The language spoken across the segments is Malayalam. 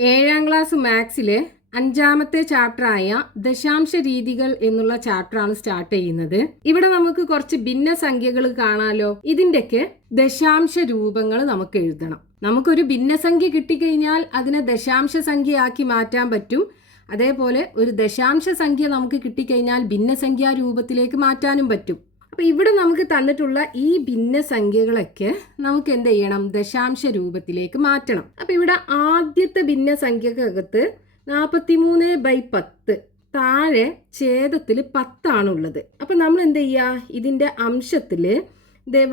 ഏഴാം ക്ലാസ് മാത്സിലെ അഞ്ചാമത്തെ ചാപ്റ്റർ ആയ ദശാംശ രീതികൾ എന്നുള്ള ചാപ്റ്ററാണ് സ്റ്റാർട്ട് ചെയ്യുന്നത്. ഇവിടെ നമുക്ക് കുറച്ച് ഭിന്ന സംഖ്യകൾ കാണാലോ. ഇതിന്റെയൊക്കെ ദശാംശ രൂപങ്ങൾ നമുക്ക് എഴുതണം. നമുക്കൊരു ഭിന്നസംഖ്യ കിട്ടിക്കഴിഞ്ഞാൽ അതിനെ ദശാംശ സംഖ്യയാക്കി മാറ്റാൻ പറ്റും. അതേപോലെ ഒരു ദശാംശ സംഖ്യ നമുക്ക് കിട്ടിക്കഴിഞ്ഞാൽ ഭിന്നസംഖ്യാ രൂപത്തിലേക്ക് മാറ്റാനും പറ്റും. അപ്പൊ ഇവിടെ നമുക്ക് തന്നിട്ടുള്ള ഈ ഭിന്ന സംഖ്യകളൊക്കെ നമുക്ക് എന്ത് ചെയ്യണം? ദശാംശ രൂപത്തിലേക്ക് മാറ്റണം. അപ്പോൾ ഇവിടെ ആദ്യത്തെ ഭിന്ന സംഖ്യക്കകത്ത് നാൽപ്പത്തിമൂന്ന് ബൈ പത്ത് താഴെ ഛേദത്തിൽ പത്താണുള്ളത്. അപ്പോൾ നമ്മൾ എന്ത് ചെയ്യുക ഇതിന്റെ അംശത്തിൽ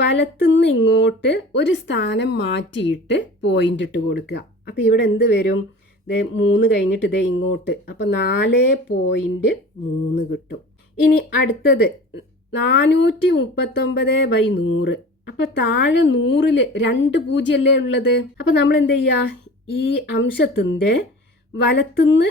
വലത്തുനിന്ന് ഇങ്ങോട്ട് ഒരു സ്ഥാനം മാറ്റിയിട്ട് പോയിന്റ് ഇട്ട് കൊടുക്കുക. അപ്പോൾ ഇവിടെ എന്ത് വരും? ദേ മൂന്ന് കഴിഞ്ഞിട്ട് ഇതേ ഇങ്ങോട്ട്. അപ്പോൾ നാല് പോയിന്റ് മൂന്ന് കിട്ടും. ഇനി അടുത്തത് നാനൂറ്റി മുപ്പത്തൊമ്പത് ബൈ നൂറ്. അപ്പൊ താഴെ നൂറിൽ രണ്ട് പൂജ്യമല്ലേ ഉള്ളത്? അപ്പൊ നമ്മൾ എന്ത് ചെയ്യുക ഈ അംശത്തിന്റെ വലത്തുനിന്ന്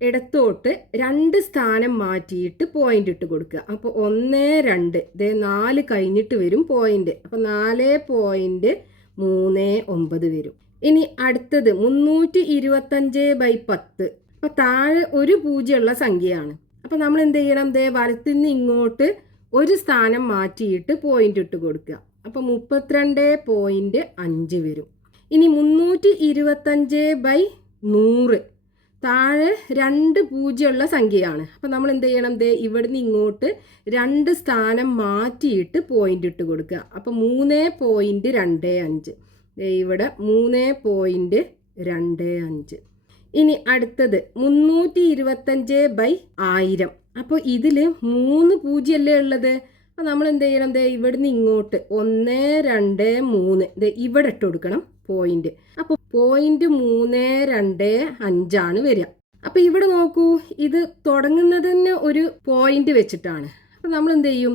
ഇടത്തോട്ട് രണ്ട് സ്ഥാനം മാറ്റിയിട്ട് പോയിന്റ് ഇട്ട് കൊടുക്കുക. അപ്പോൾ ഒന്ന് രണ്ട്. ഇതേ നാല് കഴിഞ്ഞിട്ട് വരും പോയിന്റ് അപ്പോൾ നാല് പോയിന്റ് മൂന്ന് ഒമ്പത് വരും. ഇനി അടുത്തത് മുന്നൂറ്റി ഇരുപത്തഞ്ച് ബൈ പത്ത്. അപ്പോൾ താഴെ ഒരു പൂജ്യമുള്ള സംഖ്യയാണ്. അപ്പോൾ നമ്മൾ എന്ത് ചെയ്യണം ദേ വലത്തുനിന്ന് ഇങ്ങോട്ട് ഒരു സ്ഥാനം മാറ്റിയിട്ട് പോയിന്റ് ഇട്ട് കൊടുക്കുക. അപ്പോൾ മുപ്പത്തിരണ്ട് പോയിന്റ് അഞ്ച് വരും. ഇനി മുന്നൂറ്റി ഇരുപത്തഞ്ച് ബൈ നൂറ്. താഴെ രണ്ട് പൂജ്യമുള്ള സംഖ്യയാണ്. അപ്പം നമ്മൾ എന്ത് ചെയ്യണം? ദേ ഇവിടുന്ന് ഇങ്ങോട്ട് രണ്ട് സ്ഥാനം മാറ്റിയിട്ട് പോയിന്റ് ഇട്ട് കൊടുക്കുക. അപ്പം മൂന്ന് പോയിന്റ് രണ്ട് അഞ്ച്. ദേ ഇവിടെ മൂന്ന് പോയിന്റ് രണ്ട് അഞ്ച്. ഇനി അടുത്തത് മുന്നൂറ്റി ഇരുപത്തഞ്ച് ബൈ ആയിരം. അപ്പോൾ ഇതിൽ മൂന്ന് പൂജ്യമല്ലേ ഉള്ളത്? അപ്പോൾ നമ്മൾ എന്ത് ചെയ്യണം? ദേ ഇവിടുന്ന് ഇങ്ങോട്ട് ഒന്ന് രണ്ട് മൂന്ന്. ദേ ഇവിടെ ഇട്ട് കൊടുക്കണം പോയിന്റ് അപ്പോൾ പോയിന്റ് മൂന്ന് രണ്ട് അഞ്ചാണ് വരിക. അപ്പോൾ ഇവിടെ നോക്കൂ ഇത് തുടങ്ങുന്നത് തന്നെ ഒരു പോയിന്റ് വെച്ചിട്ടാണ്. അപ്പോൾ നമ്മൾ എന്ത് ചെയ്യും?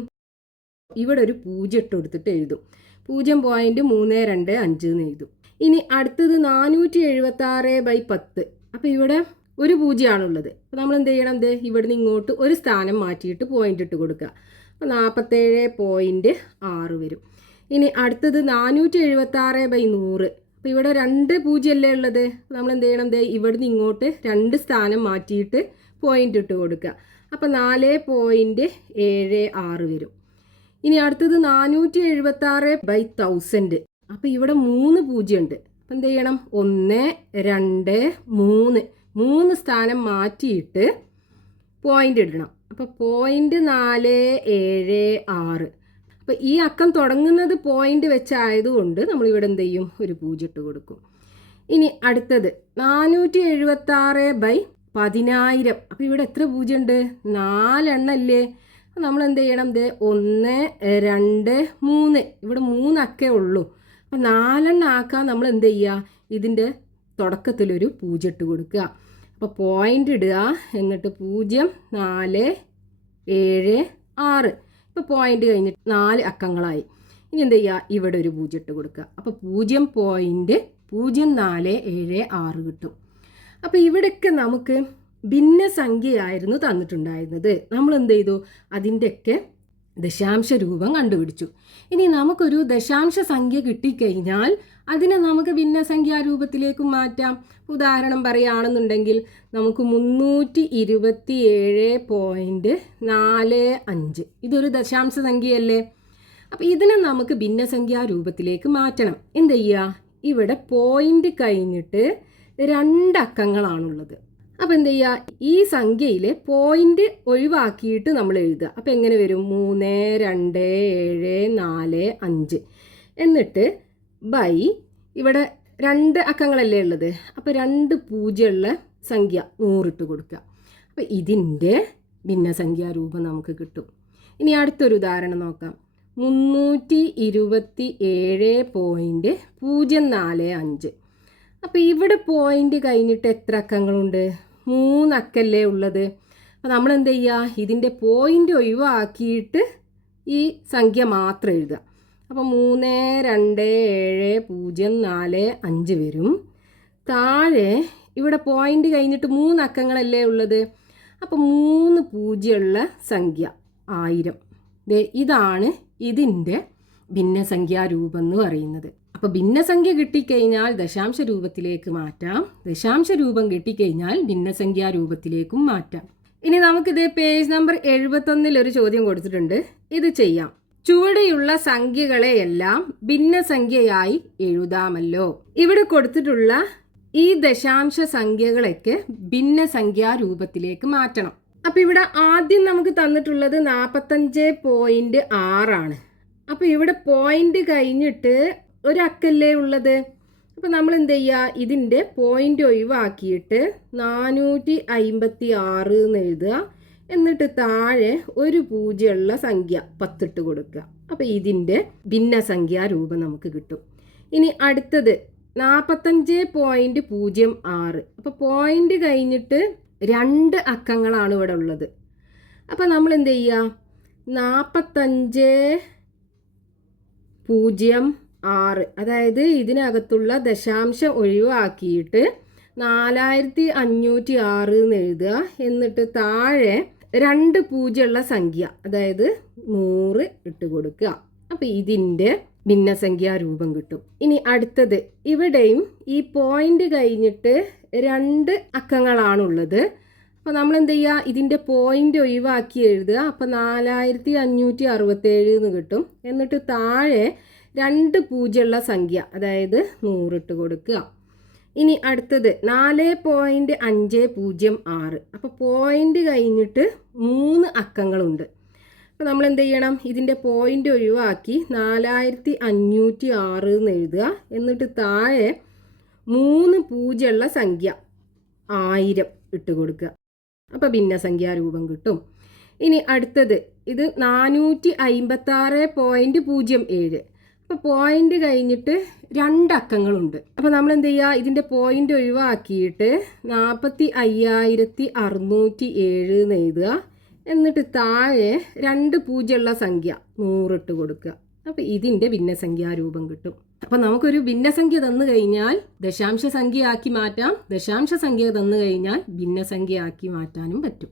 ഇവിടെ ഒരു പൂജ്യം ഇട്ട് കൊടുത്തിട്ട് എഴുതും. പൂജ്യം പോയിന്റ് മൂന്ന് രണ്ട് അഞ്ച് എന്ന് എഴുതും. ഇനി അടുത്തത് നാനൂറ്റി എഴുപത്തി ആറ് ബൈ പത്ത്. അപ്പോൾ ഇവിടെ ഒരു പൂജ്യമാണുള്ളത് അപ്പോൾ നമ്മൾ എന്ത് ചെയ്യണം? ദേ ഇവിടുന്ന് ഇങ്ങോട്ട് ഒരു സ്ഥാനം മാറ്റിയിട്ട് പോയിന്റ് ഇട്ട് കൊടുക്കുക. അപ്പോൾ നാൽപ്പത്തേഴ് പോയിന്റ് ആറ് വരും. ഇനി അടുത്തത് നാനൂറ്റി എഴുപത്തി ആറ് ബൈ നൂറ്. അപ്പോൾ ഇവിടെ രണ്ട് പൂജ്യമല്ലേ ഉള്ളത്? നമ്മൾ എന്ത് ചെയ്യണം? ദേ ഇവിടുന്ന് ഇങ്ങോട്ട് രണ്ട് സ്ഥാനം മാറ്റിയിട്ട് പോയിന്റ് ഇട്ട് കൊടുക്കുക. അപ്പോൾ നാല് പോയിന്റ് ഏഴ് ആറ് വരും. ഇനി അടുത്തത് നാനൂറ്റി എഴുപത്തി ആറ് ബൈ തൗസൻഡ് അപ്പോൾ ഇവിടെ മൂന്ന് പൂജ്യമുണ്ട്. അപ്പം എന്ത് ചെയ്യണം? ഒന്ന് രണ്ട് മൂന്ന്. മൂന്ന് സ്ഥാനം മാറ്റിയിട്ട് പോയിന്റ് ഇടണം. അപ്പോൾ പോയിന്റ് നാല് ഏഴ് ആറ്. അപ്പോൾ ഈ അക്കം തുടങ്ങുന്നത് പോയിന്റ് വെച്ചായതുകൊണ്ട് നമ്മളിവിടെ എന്ത് ചെയ്യും? ഒരു പൂജ്യം ഇട്ട് കൊടുക്കും. ഇനി അടുത്തത്. നാനൂറ്റി എഴുപത്തി ആറ് ബൈ പതിനായിരം. അപ്പോൾ ഇവിടെ എത്ര പൂജ്യം ഉണ്ട് നാലെണ്ണല്ലേ? നമ്മൾ എന്ത് ചെയ്യണം? ദേ ഒന്ന് രണ്ട് മൂന്ന്. ഇവിടെ മൂന്നക്കേ ഉള്ളൂ. അപ്പം നാലെണ്ണം ആക്കാൻ നമ്മൾ എന്ത് ചെയ്യുക ഇതിന്റെ തുടക്കത്തിലൊരു പൂജ്യം ഇട്ട് കൊടുക്കുക. അപ്പോൾ പോയിന്റ് ഇടുക. എന്നിട്ട് പൂജ്യം നാല് ഏഴ് ആറ്. ഇപ്പോൾ പോയിന്റ് കഴിഞ്ഞിട്ട് നാല് അക്കങ്ങളായി. ഇനി എന്ത് ചെയ്യുക? ഇവിടെ ഒരു പൂജ്യം ഇട്ട് കൊടുക്കുക. അപ്പോൾ പൂജ്യം പോയിന്റ് പൂജ്യം നാല് ഏഴ് ആറ് കിട്ടും. അപ്പോൾ ഇവിടെയൊക്കെ നമുക്ക് ഭിന്നസംഖ്യയായിരുന്നു തന്നിട്ടുണ്ടായിരുന്നത്. നമ്മൾ എന്ത് ചെയ്തു? അതിന്റെയൊക്കെ ദശാംശ രൂപം കണ്ടുപിടിച്ചു. ഇനി നമുക്കൊരു ദശാംശ സംഖ്യ കിട്ടിക്കഴിഞ്ഞാൽ അതിനെ നമുക്ക് ഭിന്നസംഖ്യാ രൂപത്തിലേക്ക് മാറ്റാം. ഉദാഹരണം പറയുകയാണെന്നുണ്ടെങ്കിൽ നമുക്ക് മുന്നൂറ്റി ഇരുപത്തി ഏഴ് പോയിന്റ് നാല് അഞ്ച്. ഇതൊരു ദശാംശ സംഖ്യയല്ലേ? അപ്പോൾ ഇതിനെ നമുക്ക് ഭിന്നസംഖ്യാ രൂപത്തിലേക്ക് മാറ്റണം. എന്ത് ചെയ്യുക ഇവിടെ പോയിന്റ് കഴിഞ്ഞിട്ട് രണ്ടക്കങ്ങളാണുള്ളത്. അപ്പോൾ എന്ത് ചെയ്യുക ഈ സംഖ്യയിലെ പോയിന്റ് ഒഴിവാക്കിയിട്ട് നമ്മൾ എഴുതുക. അപ്പോൾ എങ്ങനെ വരും? മൂന്ന് രണ്ട് ഏഴ് നാല് അഞ്ച്. എന്നിട്ട് ബൈ ഇവിടെ രണ്ട് അക്കങ്ങളല്ലേ ഉള്ളത്? അപ്പോൾ രണ്ട് പൂജ്യമുള്ള സംഖ്യ നൂറിട്ട് കൊടുക്കുക. അപ്പോൾ ഇതിന്റെ ഭിന്നസംഖ്യാ രൂപം നമുക്ക് കിട്ടും. ഇനി അടുത്തൊരു ഉദാഹരണം നോക്കാം. മുന്നൂറ്റി ഇരുപത്തി ഏഴ് പോയിന്റ് പൂജ്യം നാല് അഞ്ച്. അപ്പോൾ ഇവിടെ പോയിന്റ് കഴിഞ്ഞിട്ട് എത്ര അക്കങ്ങളുണ്ട്? മൂന്നക്കല്ലേ ഉള്ളത്. അപ്പോൾ നമ്മൾ എന്ത് ചെയ്യുക ഇതിന്റെ പോയിന്റ് ഒഴിവാക്കിയിട്ട് ഈ സംഖ്യ മാത്രം എഴുതുക. അപ്പോൾ മൂന്ന് രണ്ട് ഏഴ് പൂജ്യം നാല് അഞ്ച് വരും. താഴെ ഇവിടെ പോയിന്റ് കഴിഞ്ഞിട്ട് മൂന്ന് അക്കങ്ങളല്ലേ ഉള്ളത്? അപ്പോൾ മൂന്ന് പൂജ്യമുള്ള സംഖ്യ ആയിരം. ഇതാണ് ഇതിന്റെ ഭിന്നസംഖ്യാരൂപം എന്ന് പറയുന്നത്. അപ്പോൾ ഭിന്നസംഖ്യ കിട്ടിക്കഴിഞ്ഞാൽ ദശാംശ രൂപത്തിലേക്ക് മാറ്റാം. ദശാംശ രൂപം കിട്ടിക്കഴിഞ്ഞാൽ ഭിന്നസംഖ്യാ രൂപത്തിലേക്കും മാറ്റാം. ഇനി നമുക്കിത് പേജ് നമ്പർ എഴുപത്തൊന്നിൽ ഒരു ചോദ്യം കൊടുത്തിട്ടുണ്ട്. ഇത് ചെയ്യാം. ചുവടെയുള്ള സംഖ്യകളെയെല്ലാം ഭിന്നസംഖ്യയായി എഴുതാമല്ലോ. ഇവിടെ കൊടുത്തിട്ടുള്ള ഈ ദശാംശ സംഖ്യകളൊക്കെ ഭിന്നസംഖ്യാ രൂപത്തിലേക്ക് മാറ്റണം. അപ്പൊ ഇവിടെ ആദ്യം നമുക്ക് തന്നിട്ടുള്ളത് നാൽപ്പത്തഞ്ച് പോയിന്റ് ആറാണ് അപ്പൊ ഇവിടെ പോയിന്റ് കഴിഞ്ഞിട്ട് ഒരക്കല്ലേ ഉള്ളത്? അപ്പോൾ നമ്മൾ എന്ത് ചെയ്യുക ഇതിന്റെ പോയിന്റ് ഒഴിവാക്കിയിട്ട് നാനൂറ്റി അയിമ്പത്തി ആറ് എന്ന് എഴുതുക. എന്നിട്ട് താഴെ ഒരു പൂജ്യമുള്ള സംഖ്യ പത്തിട്ട് കൊടുക്കുക. അപ്പോൾ ഇതിന്റെ ഭിന്നസംഖ്യാ രൂപം നമുക്ക് കിട്ടും. ഇനി അടുത്തത് നാൽപ്പത്തഞ്ച് പോയിന്റ് പൂജ്യം ആറ്. അപ്പോൾ പോയിന്റ് കഴിഞ്ഞിട്ട് രണ്ട് അക്കങ്ങളാണ് ഇവിടെ ഉള്ളത്. അപ്പോൾ നമ്മൾ എന്ത് ചെയ്യുക നാൽപ്പത്തഞ്ച് പൂജ്യം ആറ്. അതായത് ഇതിനകത്തുള്ള ദശാംശം ഒഴിവാക്കിയിട്ട് നാലായിരത്തി അഞ്ഞൂറ്റി ആറ് എന്ന് എഴുതുക. എന്നിട്ട് താഴെ രണ്ട് പൂജ്യമുള്ള സംഖ്യ അതായത് നൂറ് ഇട്ട് കൊടുക്കുക. അപ്പോൾ ഇതിന്റെ ഭിന്നസംഖ്യാ രൂപം കിട്ടും. ഇനി അടുത്തത് ഇവിടെയും ഈ പോയിന്റ് കഴിഞ്ഞിട്ട് രണ്ട് അക്കങ്ങളാണുള്ളത്. അപ്പോൾ നമ്മൾ എന്ത് ചെയ്യുക? ഇതിന്റെ പോയിന്റ് ഒഴിവാക്കി എഴുതുക. അപ്പോൾ നാലായിരത്തി അഞ്ഞൂറ്റി അറുപത്തേഴ് എന്ന് കിട്ടും. എന്നിട്ട് താഴെ രണ്ട് പൂജ്യമുള്ള സംഖ്യ അതായത് നൂറിട്ട് കൊടുക്കുക. ഇനി അടുത്തത് നാല് പോയിന്റ് അഞ്ച് പൂജ്യം ആറ്. അപ്പോൾ പോയിന്റ് കഴിഞ്ഞിട്ട് മൂന്ന് അക്കങ്ങളുണ്ട്. അപ്പോൾ നമ്മൾ എന്ത് ചെയ്യണം? ഇതിന്റെ പോയിന്റ് ഒഴിവാക്കി നാലായിരത്തി അഞ്ഞൂറ്റി ആറ് എന്ന് എഴുതുക. എന്നിട്ട് താഴെ മൂന്ന് പൂജ്യമുള്ള സംഖ്യ ആയിരം ഇട്ട് കൊടുക്കുക. അപ്പോൾ ഭിന്നസംഖ്യാ രൂപം കിട്ടും. ഇനി അടുത്തത് ഇത് നാനൂറ്റി അയിമ്പത്താറ് പോയിന്റ് പൂജ്യം ഏഴ്. അപ്പോൾ പോയിന്റ് കഴിഞ്ഞിട്ട് രണ്ട് അക്കങ്ങളുണ്ട് അപ്പോൾ നമ്മൾ എന്ത് ചെയ്യുക ഇതിന്റെ പോയിന്റ് ഒഴിവാക്കിയിട്ട് നാൽപ്പത്തി അയ്യായിരത്തി അറുന്നൂറ്റി ഏഴ് എന്ന് എഴുതുക. എന്നിട്ട് താഴെ രണ്ട് പൂജ്യമുള്ള സംഖ്യ നൂറിട്ട് കൊടുക്കുക. അപ്പോൾ ഇതിന്റെ ഭിന്നസംഖ്യാ രൂപം കിട്ടും. അപ്പോൾ നമുക്കൊരു ഭിന്നസംഖ്യ തന്നു കഴിഞ്ഞാൽ ദശാംശ സംഖ്യയാക്കി മാറ്റാം. ദശാംശ സംഖ്യ തന്നു കഴിഞ്ഞാൽ ഭിന്നസംഖ്യയാക്കി മാറ്റാനും പറ്റും.